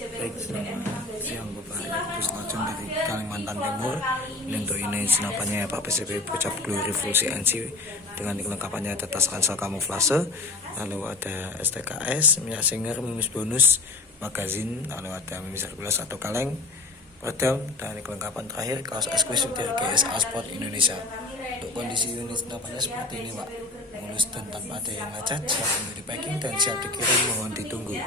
Baik, selamat siang Bapak Ibu Senajan dari Kalimantan Timur. Ini untuk ini senapannya Pak PCB Bocap Blue Revolusi NC dengan kelengkapannya ada tas ransel kamuflase, lalu ada STKS, minyak singer, mimis bonus, magazin, lalu ada mimis Hercules atau kaleng, redam, dan kelengkapan terakhir kaos eksklusif dari GSA Sport Indonesia. Untuk kondisi unit senapannya seperti ini Pak, mulus dan tanpa ada yang ngacat, siap untuk di packing dan siap dikirim, mohon ditunggu.